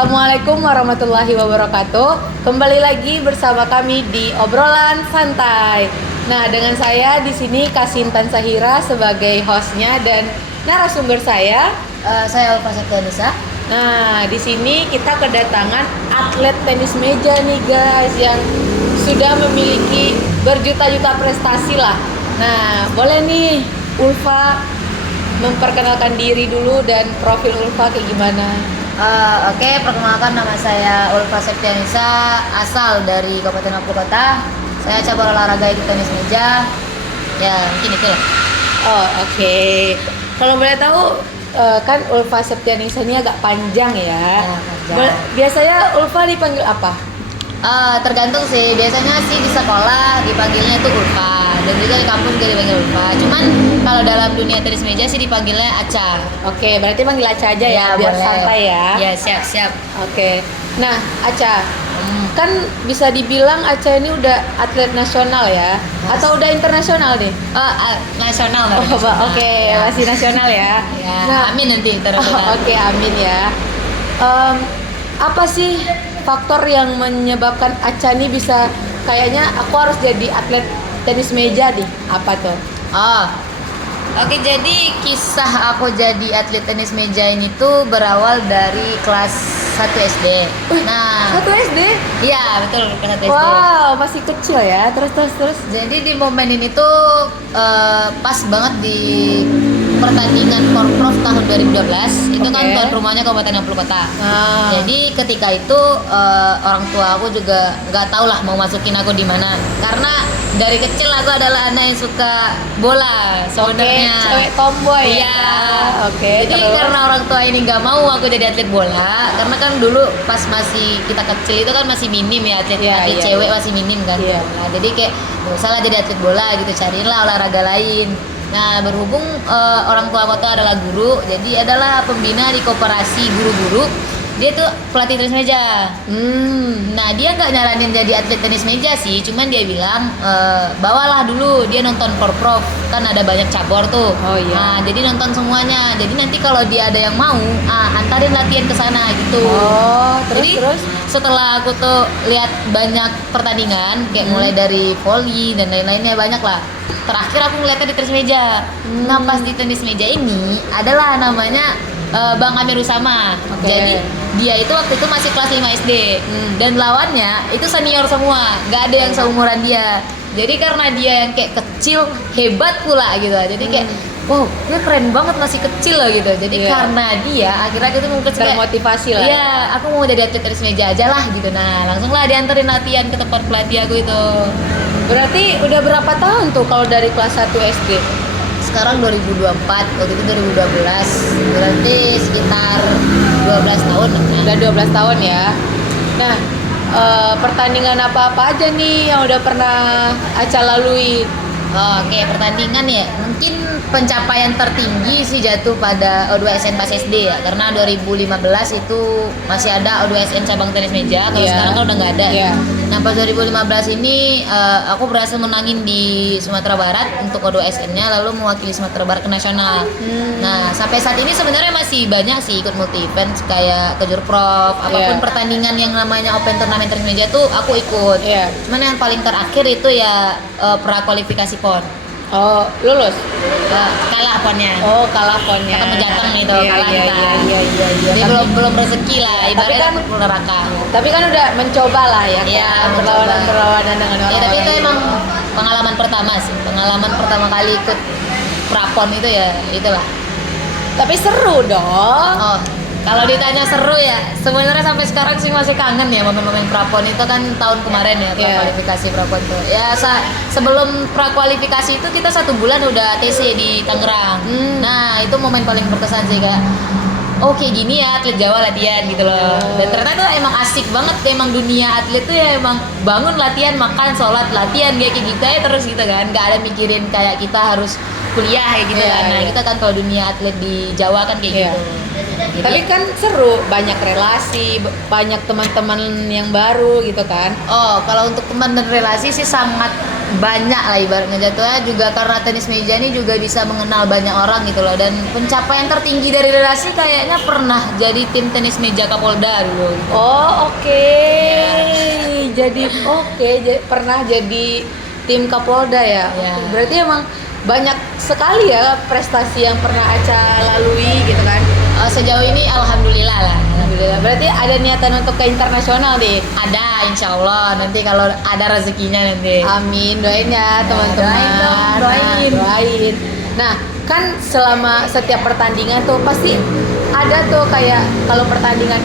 Assalamualaikum warahmatullahi wabarakatuh. Kembali lagi bersama kami di obrolan santai. Nah, dengan saya di sini Kasintan Sahira sebagai hostnya dan narasumber saya. Saya Ulfa Septianisa. Nah, di sini kita kedatangan atlet tenis meja nih guys yang sudah memiliki berjuta-juta prestasi lah. Nah, boleh nih Ulfa memperkenalkan diri dulu dan profil Ulfa kayak gimana? Oke, perkenalkan, nama saya Ulfa Septianisa, asal dari Kabupaten Maluku Kota. Saya cabang olahraga itu tenis meja. Ya, mungkin itu lah. Oh, oke. Kalau boleh tahu, kan Ulfa Septianisa ini agak panjang ya. Ya, panjang. Biasanya Ulfa dipanggil apa? Tergantung sih, biasanya sih di sekolah dipanggilnya itu Ulfa, dan juga di kampus juga dipanggil Ulfa. Cuman kalau dalam dunia tenis meja sih dipanggilnya Aca. Oke, berarti panggil Aca aja ya, biar boleh. santai ya. Ya, siap. Oke. Nah, Aca, kan bisa dibilang Aca ini udah atlet nasional ya, atau udah internasional nih? Nasional Oh, nasional. oke, Ya. masih nasional ya. Ya, Nah, amin nanti terus. Oke, amin ya. Apa sih faktor yang menyebabkan Aca nih bisa kayaknya aku harus jadi atlet tenis meja nih? Apa tuh? Oke, jadi kisah aku jadi atlet tenis meja ini tuh berawal dari kelas 1 SD. Nah, 1 SD? iya betul, kelas 1 SD. Wow, masih kecil ya. Terus. Jadi di momen ini tuh pas banget di pertandingan Porprov tahun 2012. Itu kan Oke. tuan rumahnya Kabupaten Maluku Kota. Ah. Jadi ketika itu orang tua aku juga nggak tahu lah mau masukin aku di mana, karena dari kecil aku adalah anak yang suka bola sebenarnya. Oke, cewek tomboy ya. Iya. Oke, Jadi terus? karena orang tua ini nggak mau aku jadi atlet bola, karena kan dulu pas masih kita kecil itu kan masih minim ya atlet Iya, iya, cewek iya. masih minim kan. Iya. Nah, jadi kayak nggak usah lah jadi atlet bola gitu, carilah olahraga lain. Nah, berhubung orang tua aku tuh adalah guru, jadi adalah pembina di koperasi guru-guru. Dia tuh pelatih tenis meja. Nah, dia nggak nyaranin jadi atlet tenis meja sih, cuman dia bilang bawalah dulu, dia nonton Porprov, kan ada banyak cabur tuh. Oh, iya. Nah, jadi nonton semuanya. Jadi nanti kalau dia ada yang mau, antarin latihan ke sana gitu. Oh, Jadi terus? setelah aku tuh lihat banyak pertandingan, kayak mulai dari volley dan lain-lainnya banyak lah. Terakhir aku ngeliatnya di tenis meja. Nah, pas di tenis meja ini adalah namanya Bang Amir Usama. Oke. Jadi dia itu waktu itu masih kelas 5 SD dan lawannya itu senior semua, nggak ada yang seumuran dia. Jadi karena dia yang kayak kecil hebat pula gitu, jadi kayak wow, dia keren banget masih kecil loh gitu. Jadi Iya. karena dia akhirnya kita mungkin Termotivasi lah. iya, aku mau jadi atlet tenis meja aja lah gitu. Nah, langsung lah dianterin latihan ke tempat pelatih aku itu. Berarti udah berapa tahun tuh kalau dari kelas 1 SD? Sekarang 2024, waktu itu 2012, berarti sekitar 12 tahun. Udah 12 tahun ya. Nah, pertandingan apa-apa aja nih yang udah pernah Aca lalui? Oke, pertandingan ya. Mungkin pencapaian tertinggi sih jatuh pada O2SN pas SD ya. Karena 2015 itu masih ada O2SN cabang tenis meja. Kalau Iya. sekarang kan udah nggak ada. Iya. Nah, pas 2015 ini aku berhasil menangin di Sumatera Barat untuk O2SN-nya, lalu mewakili Sumatera Barat ke nasional. Nah, sampai saat ini sebenarnya masih banyak sih ikut multi event kayak ke Jurprov, apapun Iya. pertandingan yang namanya Open Turnamen tenis meja tuh aku ikut. Iya. Cuman yang paling terakhir itu ya pra kualifikasi PON. Oh, lulus? Kalah PON-nya. Oh, kalah ponnya. Ketemu Jateng itu, Iya, kalah iya, kita. iya. Jadi Tapi- belum rezeki lah, Tapi ibaratnya kan- kan neraka. Tapi kan udah mencoba lah ya. Iya, kan? mencoba. Berlawanan dengan Ya, orang. tapi itu emang pengalaman pertama sih. Pengalaman pertama kali ikut prapon itu ya itulah. Tapi seru dong. Oh, kalau ditanya seru ya, sebenarnya sampai sekarang sih masih kangen ya momen-momen prapon itu kan tahun kemarin ya, Iya. prakualifikasi prapon tuh. Ya sebelum prakualifikasi itu kita 1 bulan udah TC di Tangerang. Nah, itu momen paling berkesan sih kayak oke gini ya atlet Jawa latihan gitu loh. Dan ternyata itu emang asik banget, kayak emang dunia atlet tuh ya emang bangun latihan, makan, sholat, latihan kayak gitu ya terus gitu kan. Gak ada mikirin kayak kita harus kuliah kayak gitu Iya, kan. Nah, iya. kita kan kalau dunia atlet di Jawa kan kayak Iya. gitu. Jadi, Tapi kan seru, banyak relasi, banyak teman-teman yang baru gitu kan. oh, kalau untuk teman dan relasi sih sangat banyak lah ibaratnya jatuhnya, juga karena tenis meja ini juga bisa mengenal banyak orang gitu loh. Dan pencapaian tertinggi dari relasi kayaknya pernah jadi tim tenis meja Kapolda dulu. Oh, oke. Pernah jadi tim Kapolda ya. Iya. Berarti emang banyak sekali ya prestasi yang pernah Aca lalui gitu kan. Sejauh ini alhamdulillah lah. Alhamdulillah. Berarti ada niatan untuk ke internasional nih. Ada, insya Allah nanti kalau ada rezekinya nanti. Amin, doain ya teman-teman. doain dong, doain. Nah, doain. Nah, kan selama setiap pertandingan tuh pasti ada tuh kayak kalau pertandingan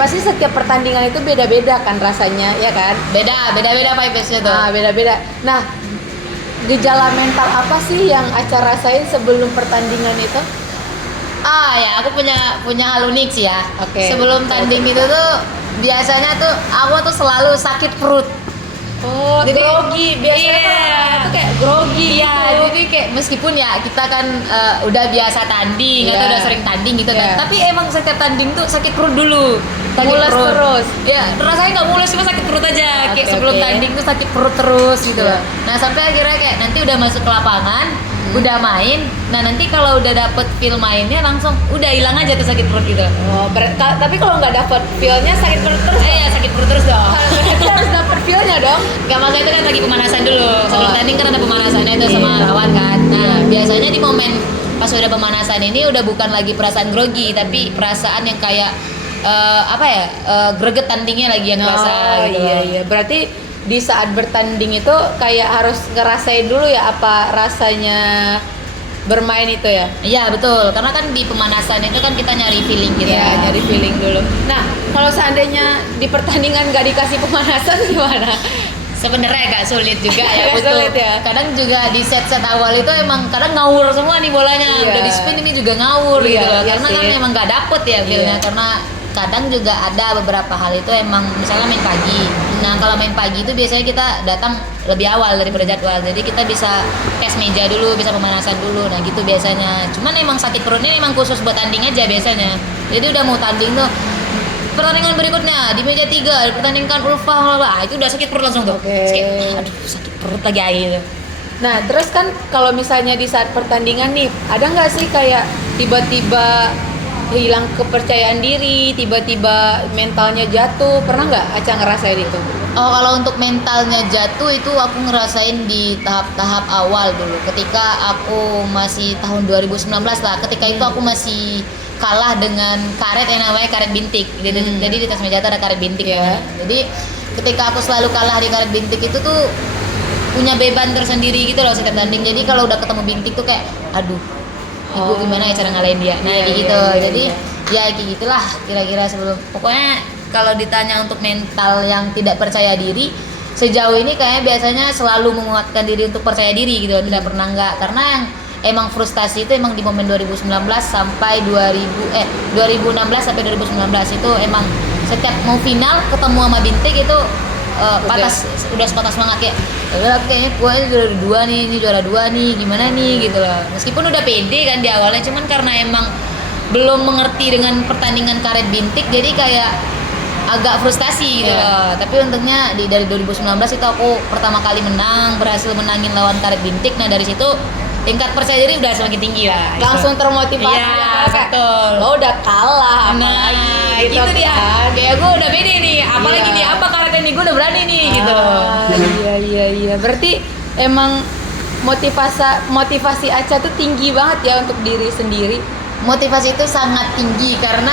pasti setiap pertandingan itu beda-beda kan rasanya, ya kan? Beda-beda vibes-nya tuh. Nah, beda-beda. Nah, gejala mental apa sih yang Aca rasain sebelum pertandingan itu? Ya aku punya hal unik sih ya. Oke. Sebelum tanding itu tuh biasanya tuh aku tuh selalu sakit perut. Oh, Jadi- grogi. Biasanya Iya. kalau Aca tuh kayak grogi Iya, gitu. jadi kayak meskipun ya kita kan udah biasa tanding Iya. atau udah sering tanding gitu Iya. kan, tapi emang setiap tanding tuh sakit perut dulu. Mules terus. Ya, rasanya nggak mules, cuma sakit perut aja. Kayak Oke, sebelum oke. tanding tuh sakit perut terus gitu Iya. loh. Nah, sampai akhirnya kayak nanti udah masuk ke lapangan, udah main. Nah, nanti kalau udah dapet feel mainnya langsung udah hilang aja tuh sakit perut gitu. Oh, tapi kalau nggak dapet feel-nya sakit perut terus. Ya sakit perut terus dong. Berarti harus dapet feel-nya dong. Gak maksudnya itu kan lagi pemanasan dulu. Sebelum Oh. tanding kan ada pemanasannya itu Iya. sama lawan kan. Nah, biasanya di momen pas udah pemanasan ini udah bukan lagi perasaan grogi, tapi perasaan yang kayak greget tandingnya lagi yang kerasa gitu. Iya. Berarti di saat bertanding itu kayak harus ngerasain dulu ya apa rasanya bermain itu ya. Iya betul, karena kan di pemanasan itu kan kita nyari feeling gitu. Iya, nyari feeling dulu. Nah, kalau seandainya di pertandingan nggak dikasih pemanasan gimana? Sebenarnya agak sulit juga ya, Agak betul. sulit ya. Kadang juga di set-set awal itu emang kadang ngawur semua nih bolanya. Iya. Udah di spin ini juga ngawur Iya, gitu loh. iya Karena sih. kan emang nggak dapet ya feelnya. Iya. Karena kadang juga ada beberapa hal itu emang misalnya main pagi. Nah kalau main pagi itu biasanya kita datang lebih awal daripada jadwal. Jadi kita bisa tes meja dulu, bisa pemanasan dulu. Nah gitu biasanya. Cuman emang sakit perutnya emang khusus buat tanding aja biasanya. Jadi udah mau tanding tuh, pertandingan berikutnya di meja 3 dipertandingkan Ulfa, itu udah sakit perut langsung tuh. Oke. Terus kayak, aduh sakit perut lagi gitu. Nah, terus kan kalau misalnya di saat pertandingan nih, ada nggak sih kayak tiba-tiba hilang kepercayaan diri, tiba-tiba mentalnya jatuh, pernah nggak Aca ngerasain itu? Oh kalau untuk mentalnya jatuh itu aku ngerasain di tahap-tahap awal dulu. Ketika aku masih tahun 2019 lah. Ketika itu aku masih kalah dengan karet yang namanya karet bintik. Jadi di tes meja itu ada karet bintik. Iya. namanya. Jadi ketika aku selalu kalah di karet bintik itu tuh punya beban tersendiri gitu loh setiap tanding. Jadi kalau udah ketemu bintik tuh kayak aduh, ibu gimana ya cara ngalahin dia. Nah Iya, kayak iya, gitu. iya, Jadi iya. ya kayak gitulah kira-kira sebelum. Pokoknya kalau ditanya untuk mental yang tidak percaya diri, sejauh ini kayaknya biasanya selalu menguatkan diri untuk percaya diri gitu, tidak pernah enggak. Karena yang emang frustasi itu emang di momen 2019 sampai 2016 sampai 2019 itu emang setiap mau final ketemu sama Bintik itu udah sepatas semangat kayak udah kayaknya gue juara dua nih, ini juara dua nih, gimana nih gitu loh. Meskipun udah pede kan di awalnya, cuman karena emang belum mengerti dengan pertandingan karet bintik, jadi kayak agak frustasi gitu loh. Tapi untungnya dari 2019 itu aku pertama kali berhasil menangin lawan karet bintik. Nah dari situ tingkat percaya diri udah semakin tinggi lah. gitu. Langsung termotivasi. Iya, ya, kayak, betul. Lo udah kalah, Nah, apalagi gitu dia. kan. Kayak gue udah pede nih, apalagi Iya. nih apa karet ini gue udah berani nih gitu. Iya. Berarti emang motivasi Aca tuh tinggi banget ya untuk diri sendiri. Motivasi itu sangat tinggi karena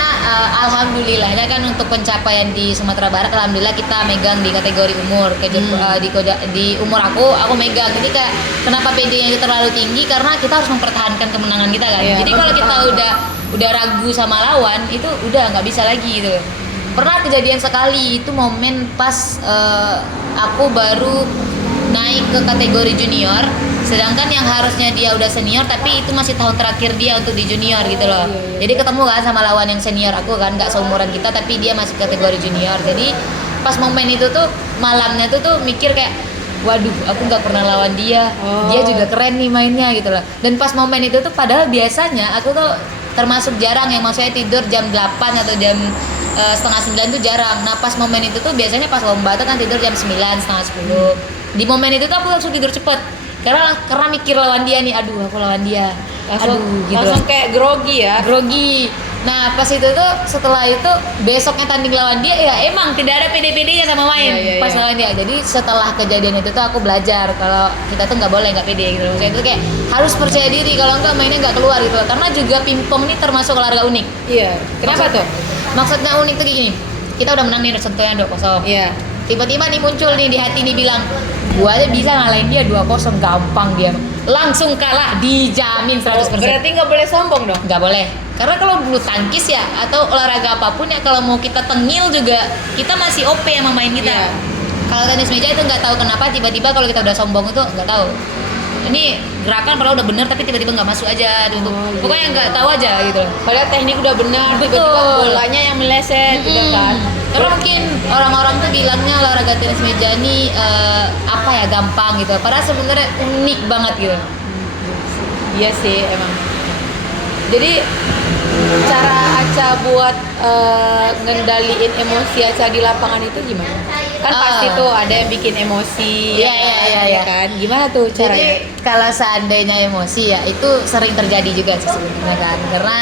alhamdulillahnya kan untuk pencapaian di Sumatera Barat, alhamdulillah kita megang di kategori umur. Di umur aku megang. Jadi kayak kenapa PD-nya itu terlalu tinggi, karena kita harus mempertahankan kemenangan kita kan. Iya, Jadi kalau kita udah ragu sama lawan itu udah nggak bisa lagi gitu. Pernah kejadian sekali itu momen pas aku baru naik ke kategori junior, sedangkan yang harusnya dia udah senior tapi itu masih tahun terakhir dia untuk di junior gitu loh. Iya. Jadi ketemu kan sama lawan yang senior aku kan, nggak seumuran kita tapi dia masih kategori junior. Jadi pas momen itu tuh malamnya tuh mikir kayak waduh aku nggak pernah lawan dia, dia juga keren nih mainnya gitu loh. Dan pas momen itu tuh padahal biasanya aku tuh termasuk jarang yang maksudnya tidur jam 8 atau jam setengah 9 tuh jarang. Nah pas momen itu tuh biasanya pas lomba tuh kan tidur jam 9, setengah 10. di momen itu tuh aku langsung tidur cepet karena mikir lawan dia nih, aduh aku lawan dia, Langsung, aduh gitu langsung kayak grogi ya. grogi. Nah pas itu tuh setelah itu besoknya tanding lawan dia ya emang tidak ada pede-pedenya sama main pas lawan dia. Jadi setelah kejadian itu tuh aku belajar kalau kita tuh nggak boleh nggak pede gitu. Maksudnya itu kayak harus percaya diri, kalau enggak mainnya nggak keluar gitu. Karena juga pingpong ini termasuk olahraga unik. Iya. Kenapa tuh? Maksudnya unik tuh kayak gini, kita udah menang nih sentuhan 2-0. Iya. Tiba-tiba nih muncul nih di hati nih bilang, gua aja bisa ngalahin dia 2-0, gampang dia. Langsung kalah, dijamin 100%. Berarti nggak boleh sombong dong? Nggak boleh. Karena kalau bulu tangkis ya atau olahraga apapun ya, kalau mau kita tengil juga kita masih OP sama main kita. Iya. Kalau tenis meja itu nggak tahu kenapa tiba-tiba kalau kita udah sombong itu nggak tahu. Ini gerakan padahal udah bener tapi tiba-tiba nggak masuk aja gitu. iya. Pokoknya nggak tahu aja gitu. Padahal teknik udah benar, Betul. tiba-tiba bolanya yang meleset gitu kan. Karena mungkin orang-orang tuh bilangnya olahraga tenis meja ini apa ya, gampang gitu. Padahal sebenarnya unik banget gitu. Iya sih emang. Jadi cara Aca buat ngendaliin emosi Aca di lapangan itu gimana? Kan pasti tuh ada yang bikin emosi. Iya, iya. Kan? Gimana tuh caranya? Jadi kalau seandainya emosi ya itu sering terjadi juga sih sebenarnya kan. Karena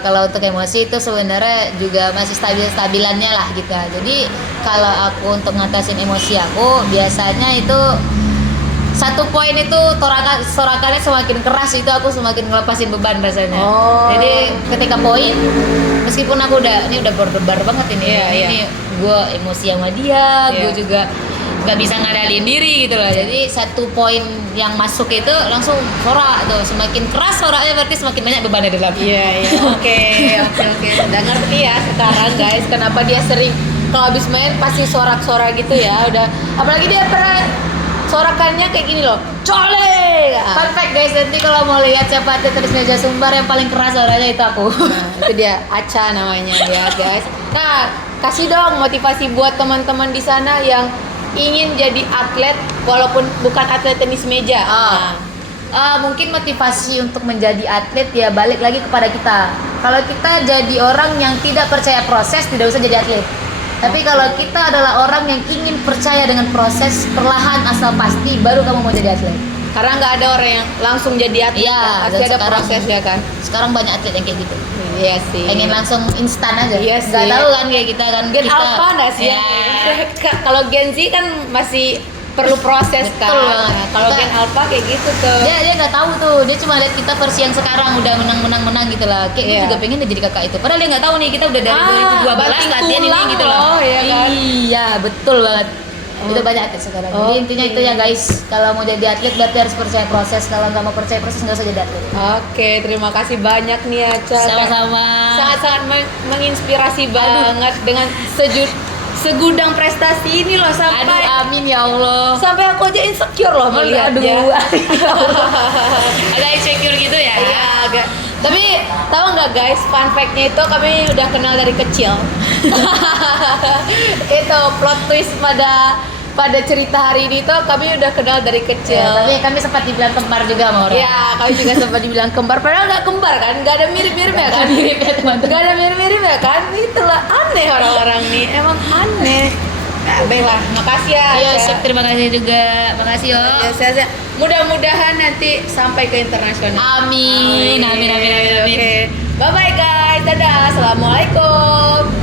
kalau untuk emosi itu sebenarnya juga masih stabilannya lah gitu. Jadi kalau aku untuk ngatasin emosi aku biasanya itu satu poin itu sorakannya semakin keras itu aku semakin ngelepasin beban rasanya. Oh. Jadi ketika poin meskipun aku ini udah berdebar banget ini. Iya, iya. Ini gue emosi sama dia, Iya. gue juga nggak bisa ngadalin diri gitu loh. Jadi satu poin yang masuk itu langsung sorak tuh, semakin keras soraknya berarti semakin banyak bebannya dalam. Iya. Oke. Udah ngerti ya sekarang guys, kenapa dia sering kalau habis main pasti sorak-sorak gitu ya. Udah, apalagi dia pernah sorakannya kayak gini loh, cole. Fun fact guys, nanti kalau mau lihat siapa atlet tenis meja Sumbar yang paling keras suaranya itu aku. Nah, itu dia Aca namanya ya guys. Nah, kasih dong motivasi buat teman-teman di sana yang ingin jadi atlet walaupun bukan atlet tenis meja. Mungkin motivasi untuk menjadi atlet ya balik lagi kepada kita. Kalau kita jadi orang yang tidak percaya proses, tidak usah jadi atlet. Tapi kalau kita adalah orang yang ingin percaya dengan proses, perlahan asal pasti, baru kamu mau jadi atlet. Karena nggak ada orang yang langsung jadi atlet, Iya, pasti dan ada sekarang- proses ya kan. Sekarang banyak atlet yang kayak gitu. Iya sih. Pengen langsung instan aja. Iya Nggak sih. tahu kan kayak kita kan. Gen kita, Alpha nggak sih? Ya, Kalau Gen Z kan masih perlu proses kan. Betul banget. Nah, kalau Kita- Gen Alpha kayak gitu tuh. dia nggak tahu tuh, dia cuma lihat kita versi yang sekarang udah menang gitu lah. Kayak dia Iya. juga pengen jadi kakak itu. Padahal dia nggak tahu nih kita udah dari 2012 banting latihan ini tulang gitu loh. loh, ya kan? Iya betul banget. Itu banyak atlet sekarang. Jadi Oke. intinya itu ya guys, kalau mau jadi atlet berarti harus percaya proses. Kalau nggak mau percaya proses nggak usah jadi atlet. Oke, terima kasih banyak nih Aca. Sama-sama. Sangat-sangat menginspirasi banget dengan segudang prestasi ini loh, Aduh sampai amin ya Allah. sampai aku aja insecure loh melihatnya. Agak insecure gitu ya. Iya, agak. Tapi tahu nggak guys, fun fact-nya itu kami udah kenal dari kecil. Itu plot twist pada cerita hari ini tuh kami udah kenal dari kecil. Ya, tapi kami sempat dibilang kembar juga sama orang. Ya, kami juga sempat dibilang kembar, padahal nggak kembar kan, nggak ada mirip-miripnya kan. Mirip ya teman-teman. Nggak ada mirip-miripnya kan, itulah aneh orang-orang nih, emang aneh. Nah, baiklah, makasih ya. Iya, Aca. Sep, terima kasih juga. Makasih yo. Ya, sehat-sehat. Mudah-mudahan nanti sampai ke internasional. Amin. Amin. Oke, bye bye guys, dadah, assalamualaikum.